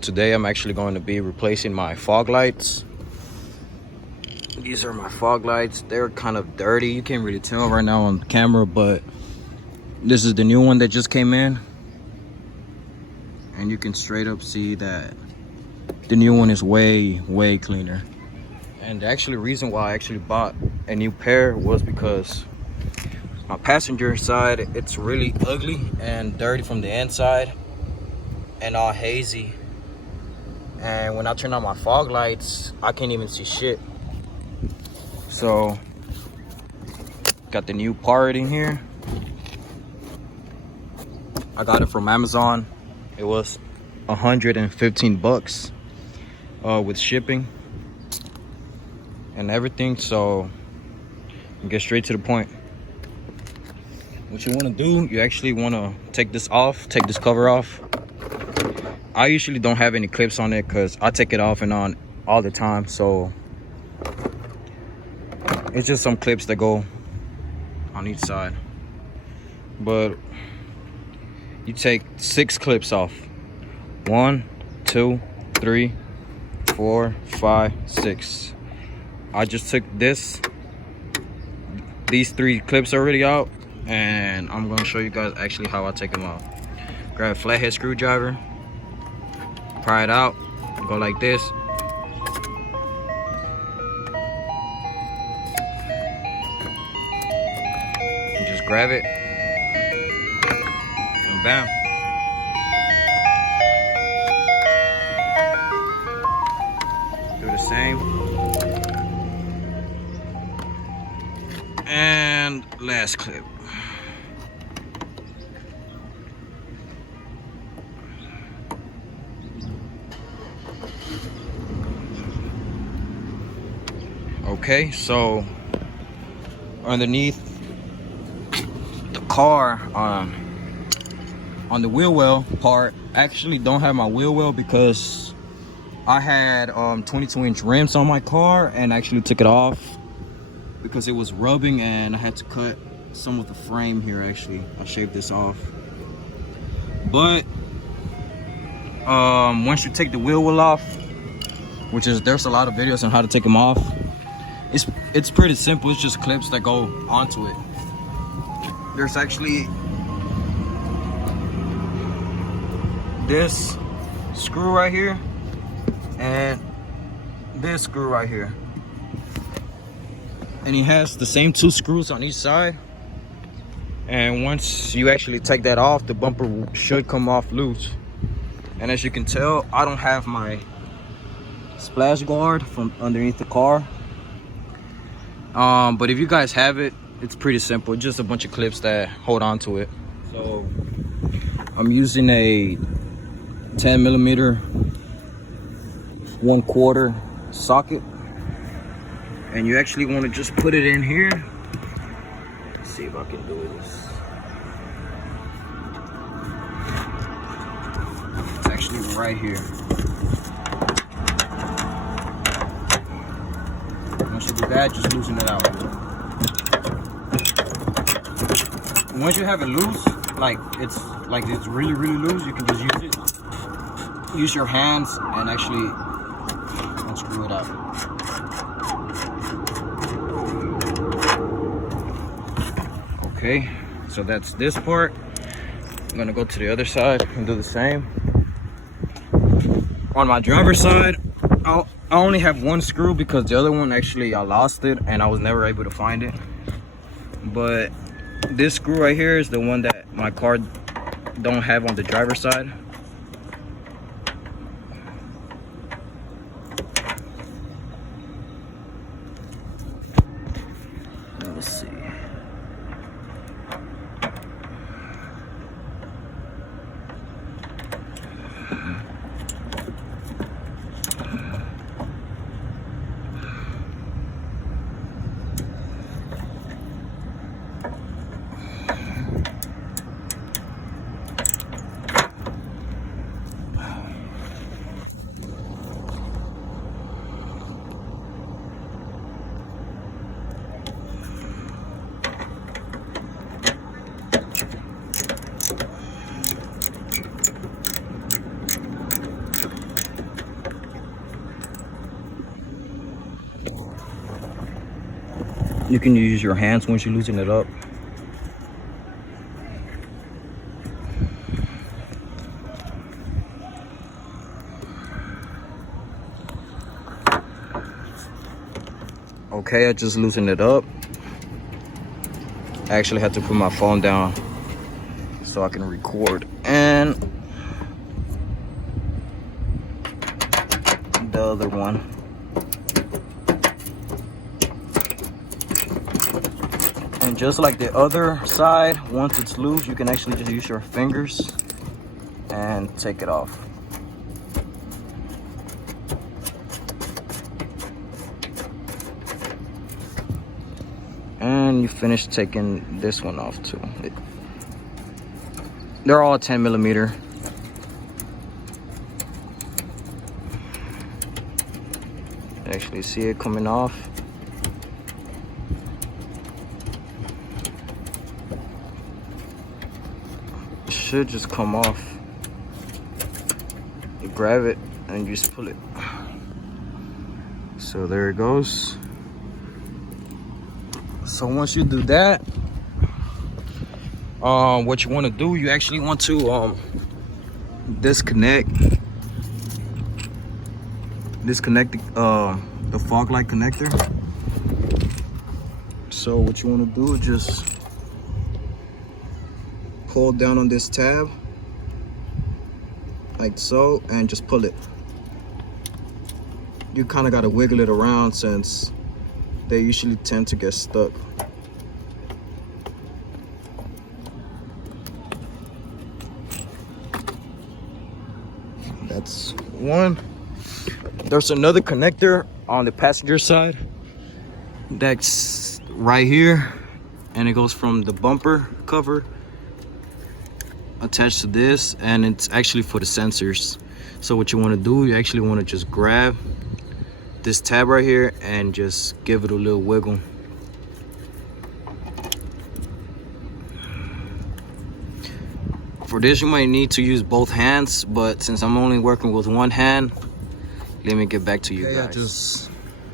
Today I'm actually going to be replacing my fog lights. These are my fog lights. They're kind of dirty. You can't really tell right now on camera, but this is the new one that just came in. And you can straight up see that the new one is way cleaner. And the actual reason why I actually bought a new pair was because my passenger side, it's really ugly and dirty from the inside and all hazy. And when I turn on my fog lights, I can't even see shit. So got the new part in here. I got it from Amazon. It was 115 bucks with shipping and everything. So get straight to the point. What you want to do, you actually want to take this off, take this cover off. I usually don't have any clips on it because I take it off and on all the time. So it's just some clips that go on each side. But you take 6 clips off. 1, 2, 3, 4, 5, 6. I just took these 3 clips already out, and I'm gonna show you guys actually how I take them out. Grab a flathead screwdriver, pry it out, go like this. And just grab it, and bam. Do the same. And last clip. Okay, so underneath the car, on the wheel well part, I actually don't have my wheel well because I had 22-inch rims on my car and actually took it off because it was rubbing, and I had to cut some of the frame here. Actually, I shaved this off. But once you take the wheel well off, there's a lot of videos on how to take them off. It's pretty simple. It's just clips that go onto it. There's actually this screw right here and this screw right here, and it has the same 2 screws on each side. And once you actually take that off, the bumper should come off loose. And as you can tell, I don't have my splash guard from underneath the car. But if you guys have it, it's pretty simple. Just a bunch of clips that hold on to it. So I'm using a 10mm 1/4 socket, and you actually want to just put it in here. Let's see if I can do this. It's actually right here. Once you do that, just loosen it out. Once you have it loose, like it's really loose, you can just use it. Use your hands and actually unscrew it out. Okay, so that's this part. I'm gonna go to the other side and do the same. On my driver's side, I only have 1 screw because the other one, actually I lost it and I was never able to find it. But this screw right here is the one that my car don't have on the driver's side. Let's see. You can use your hands once you loosen it up. Okay, I just loosened it up. I actually had to put my phone down so I can record. And the other one. And just like the other side, once it's loose, you can actually just use your fingers and take it off. And you finish taking this one off too. They're all 10mm. Actually see it coming off. It should just come off. You grab it and you just pull it. So there it goes. So once you do that, what you want to do, you actually want to disconnect the fog light connector. So what you want to do is just pull down on this tab like so and just pull it. You kind of got to wiggle it around since they usually tend to get stuck. That's one. There's another connector on the passenger side that's right here, and it goes from the bumper cover attached to this, and it's actually for the sensors. So what you want to do, you actually want to just grab this tab right here and just give it a little wiggle. For this, you might need to use both hands, but since I'm only working with one hand, let me get back to you guys. I just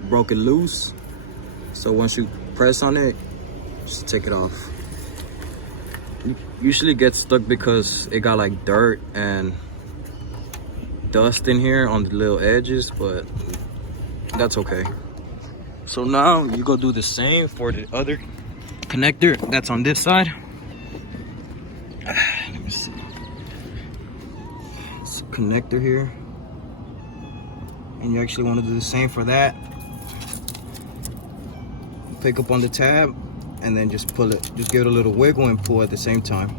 broke it loose. So once you press on it, just take it off. It usually gets stuck because it got like dirt and dust in here on the little edges, but that's okay. So now you go do the same for the other connector that's on this side. Let me see. It's a connector here, and you actually want to do the same for that. Pick up on the tab and then just pull it. Just give it a little wiggle and pull at the same time,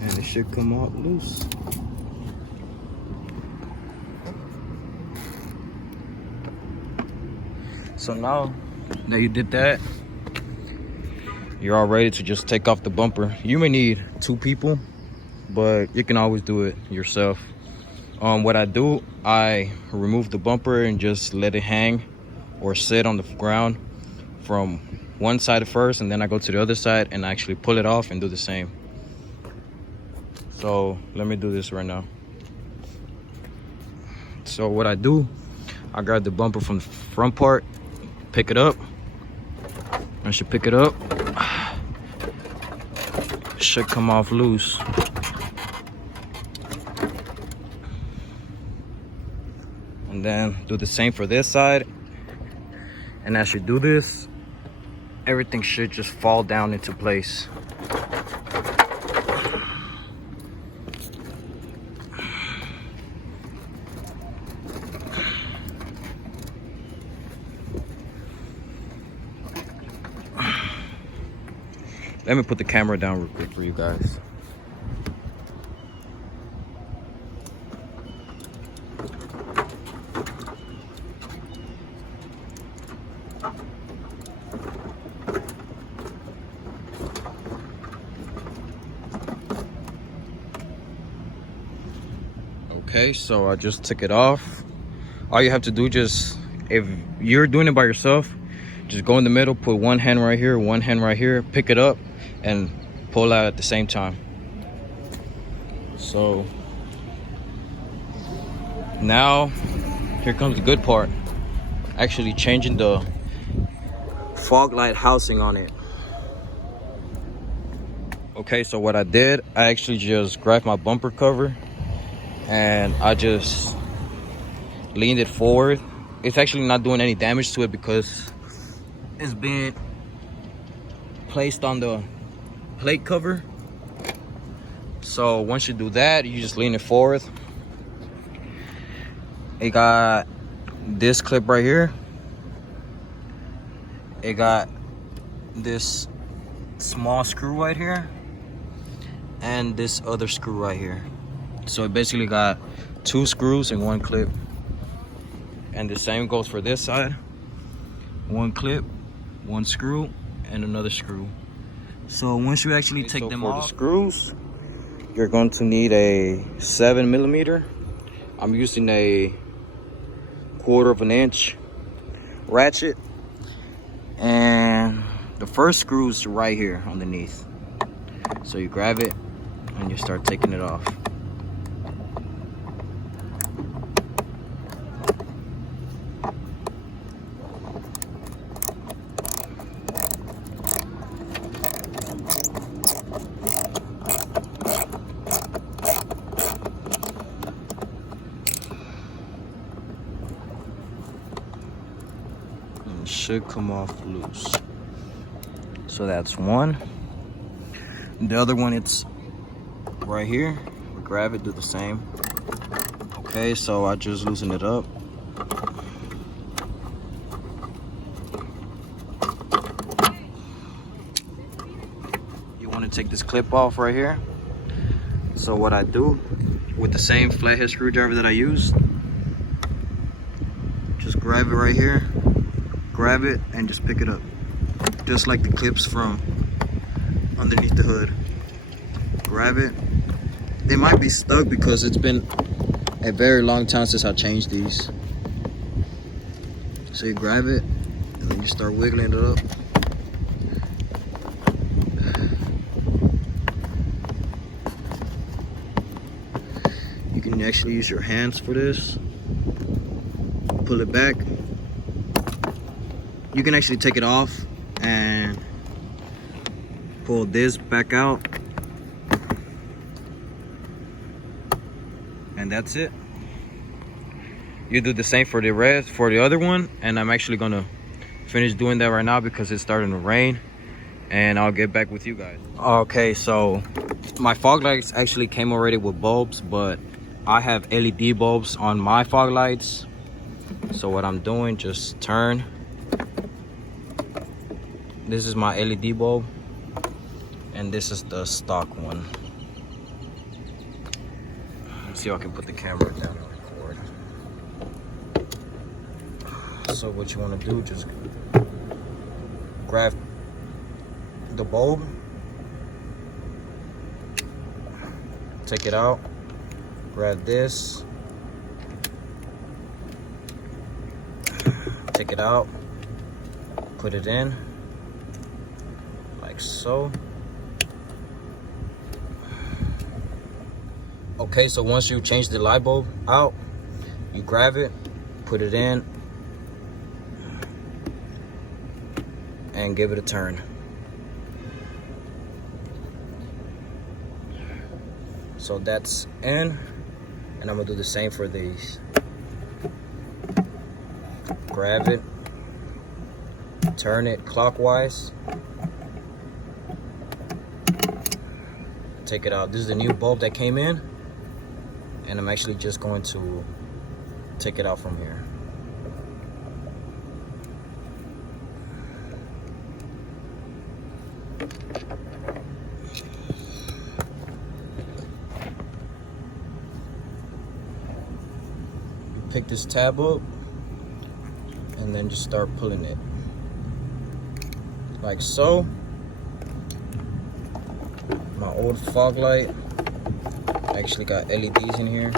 and it should come out loose. So now that you did that, you're all ready to just take off the bumper. You may need 2 people, but you can always do it yourself. What I do, I remove the bumper and just let it hang or sit on the ground from one side first, and then I go to the other side and actually pull it off and do the same. So let me do this right now. So what I do, I grab the bumper from the front part, pick it up. I should pick it up. It should come off loose. And then do the same for this side. And as you do this, everything should just fall down into place. Let me put the camera down real quick for you guys. Okay, so I just took it off. All you have to do, just if you're doing it by yourself, just go in the middle, put one hand right here, one hand right here, pick it up and pull out at the same time. So now here comes the good part, actually changing the fog light housing on it. Okay, so what I did, I actually just grabbed my bumper cover and I just leaned it forward. It's actually not doing any damage to it because it's being placed on the plate cover. So once you do that, you just lean it forward. It got this clip right here. It got this small screw right here and this other screw right here. So it basically got 2 screws and 1 clip. And the same goes for this side. 1 clip, 1 screw, and another screw. So once you actually take them off, the screws, you're going to need a 7mm. I'm using a 1/4 inch ratchet. And the first screw's right here underneath. So you grab it and you start taking it off. And it should come off loose. So that's one. The other one, it's right here. We grab it, do the same. Okay, so I just loosen it up. You want to take this clip off right here. So what I do with the same flathead screwdriver that I used, just grab it right here, grab it and just pick it up. Just like the clips from underneath the hood. Grab it. They might be stuck because it's been a very long time since I changed these. So you grab it and then you start wiggling it up. You can actually use your hands for this. Pull it back. You can actually take it off and pull this back out, and that's it. You do the same for the other one, and I'm actually gonna finish doing that right now because it's starting to rain, and I'll get back with you guys. Okay, so my fog lights actually came already with bulbs, but I have LED bulbs on my fog lights. So what I'm doing, just turn. This is my LED bulb, and this is the stock one. Let's see if I can put the camera down and record. So what you want to do, just grab the bulb, take it out, grab this, take it out, put it in like so. Okay, so once you change the light bulb out, you grab it, put it in, and give it a turn. So that's in, and I'm gonna do the same for these. Grab it, turn it clockwise, take it out. This is the new bulb that came in, and I'm actually just going to take it out from here. Pick this tab up and then just start pulling it like so. My old fog light actually got LEDs in here.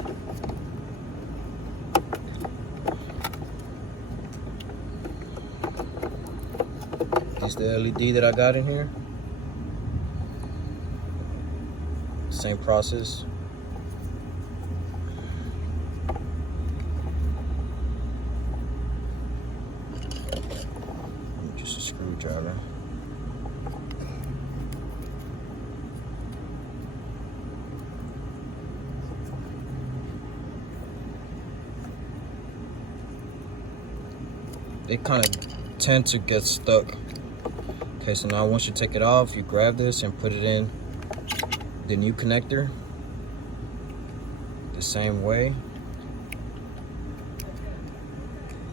This is the LED that I got in here. Same process. Just screw screwdriver. They kind of tend to get stuck. Okay, so now once you take it off, you grab this and put it in the new connector the same way.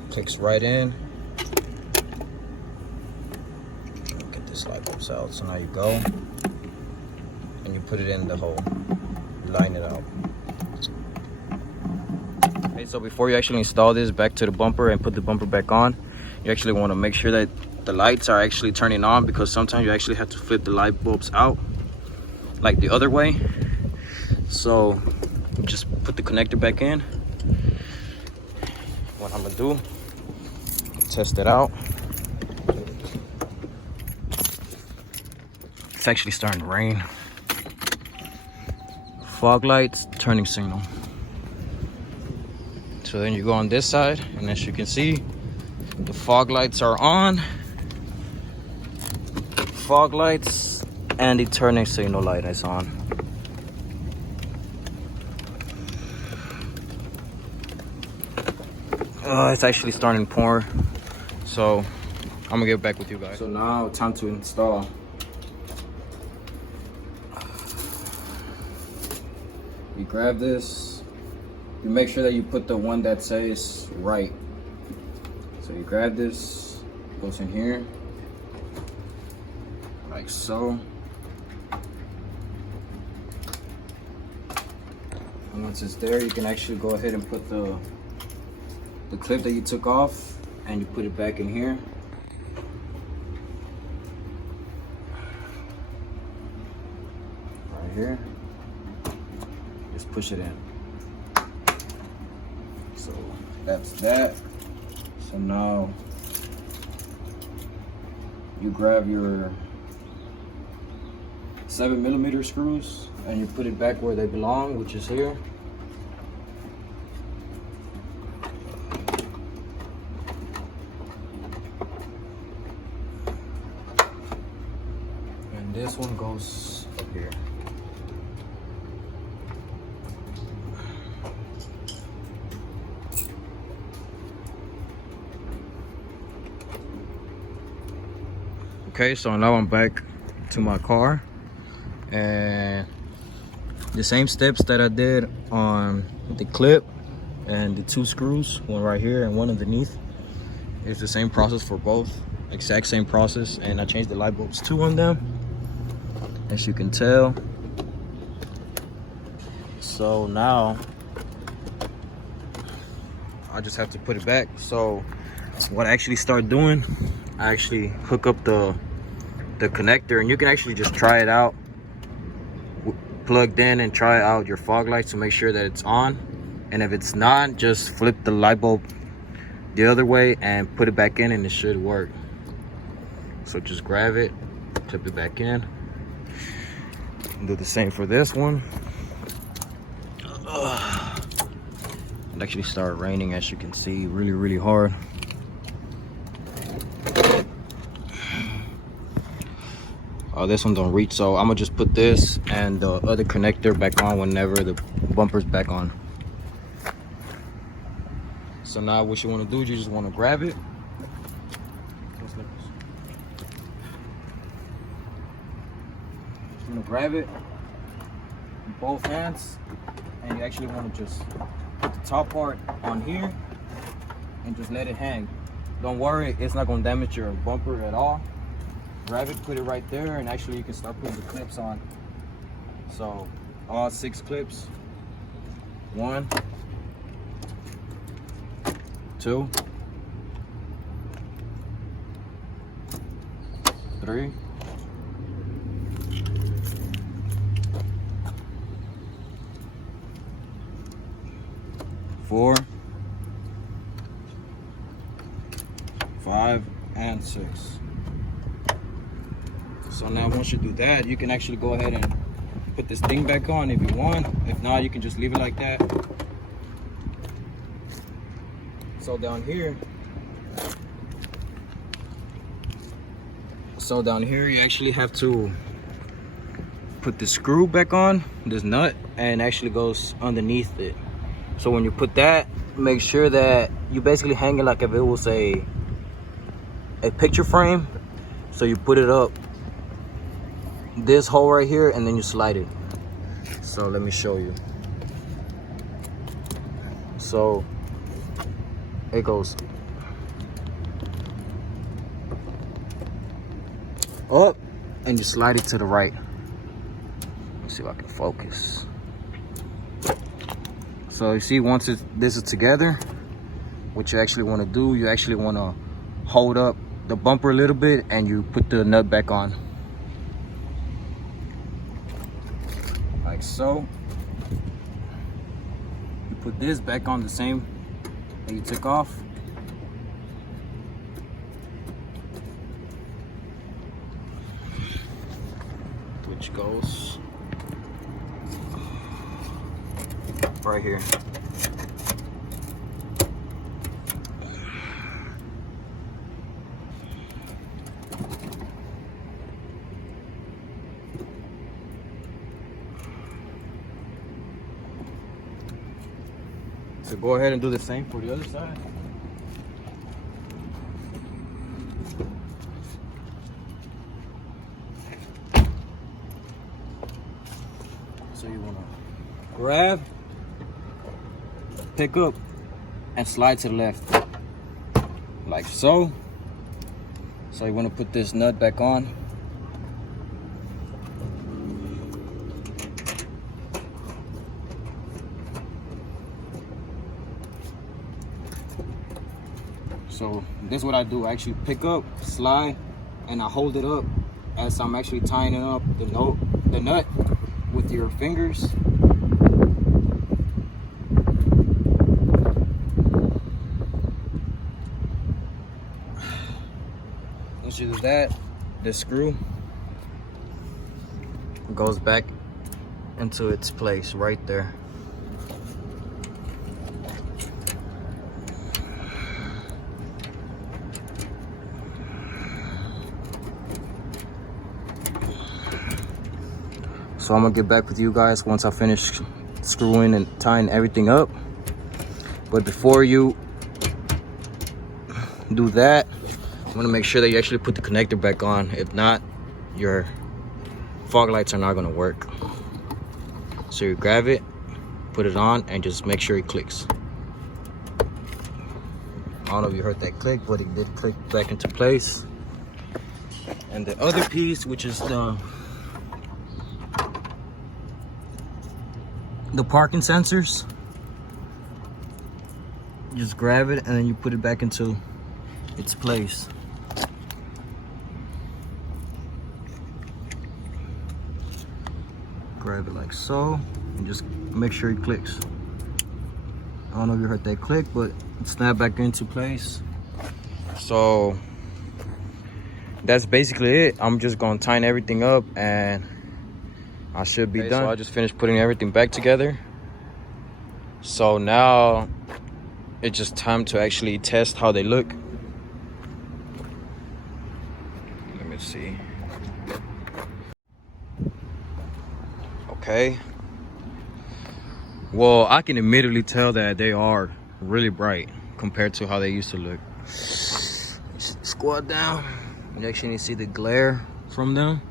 Clicks right in. Get this light bulbs out. So now you go and you put it in the hole. Line it out. Okay, so before you actually install this back to the bumper and put the bumper back on, you actually want to make sure that the lights are actually turning on, because sometimes you actually have to flip the light bulbs out like the other way. So just put the connector back in. What I'm gonna do, test it out. It's actually starting to rain. Fog lights, turning signal. So then you go on this side, and as you can see, the fog lights are on. Fog lights and the turning signal light is on. It's actually starting to pour, so I'm gonna get back with you guys. So now time to install. You grab this, you make sure that you put the one that says right. So you grab this, goes in here, like so. And once it's there, you can actually go ahead and put the clip that you took off, and you put it back in here. Right here. Just push it in. So that's that. So now you grab your 7mm screws and you put it back where they belong, which is here. And this one goes up here. Okay, so now I'm back to my car, and the same steps that I did on the clip and the 2 screws, one right here and one underneath, it's the same process for both, exact same process. And I changed the light bulbs too on them, as you can tell. So now I just have to put it back. So what I actually start doing, I actually hook up the connector, and you can actually just try it out plugged in and try out your fog lights to make sure that it's on. And if it's not, just flip the light bulb the other way and put it back in, and it should work. So just grab it, clip it back in, and do the same for this one. It actually started raining, as you can see, really hard. This one don't reach, so I'm gonna just put this and the other connector back on whenever the bumper's back on. So now what you want to do, you just want to grab it. Just want to grab it with both hands, and you actually want to just put the top part on here and just let it hang. Don't worry, it's not going to damage your bumper at all. Grab it, put it right there, and actually you can start putting the clips on. So all 6 clips. 1, 2, 3, 4, 5, and 6. So now once you do that, you can actually go ahead and put this thing back on if you want. If not, you can just leave it like that. So down here, So down here you actually have to put the screw back on this nut, and actually goes underneath it. So when you put that, make sure that you basically hang it like if it was a picture frame. So you put it up this hole right here, and then you slide it. So let me show you. So it goes up and you slide it to the right. Let's see if I can focus. So you see, once this is together, what you actually want to do, you actually want to hold up the bumper a little bit and you put the nut back on. Like so. You put this back on the same that you took off. Which goes right here. So go ahead and do the same for the other side. So you want to grab, pick up, and slide to the left, like so. So you want to put this nut back on. So this is what I do. I actually pick up, slide, and I hold it up as I'm actually tying it up the nut with your fingers. Once you do that, the screw goes back into its place right there. So I'm gonna get back with you guys once I finish screwing and tying everything up. But before you do that, I'm gonna make sure that you actually put the connector back on. If not, your fog lights are not gonna work. So you grab it, put it on, and just make sure it clicks. I don't know if you heard that click, but it did click back into place. And the other piece, which is the parking sensors, just grab it and then you put it back into its place. Grab it like so and just make sure it clicks. I don't know if you heard that click, but it snapped back into place. So that's basically it. I'm just gonna tighten everything up and I should be done. So I just finished putting everything back together. So now it's just time to actually test how they look. Let me see. Okay. Well, I can immediately tell that they are really bright compared to how they used to look. Squat down. You actually see the glare from them.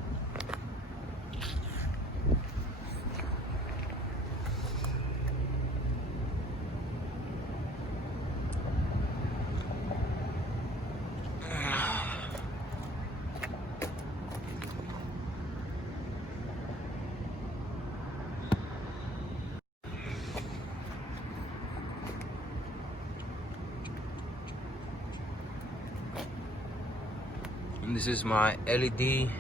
And this is my LED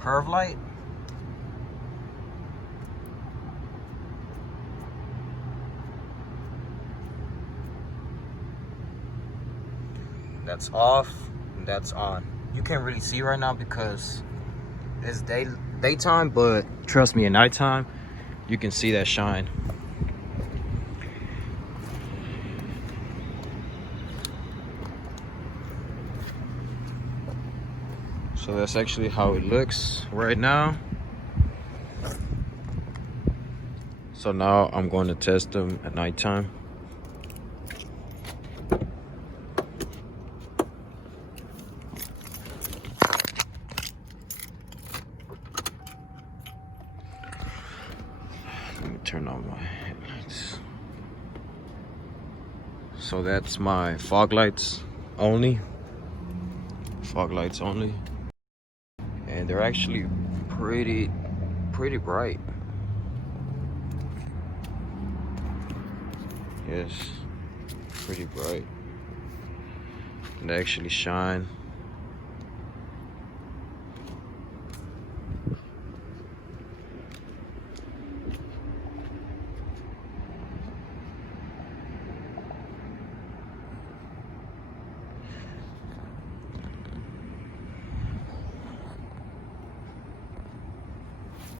curve light. That's off and that's on. You can't really see right now because it's daytime, but trust me, at nighttime you can see that shine. So that's actually how it looks right now. So now I'm going to test them at nighttime. Let me turn on my headlights. So that's my fog lights only. Fog lights only. And they're actually pretty bright. Yes, pretty bright. And they actually shine.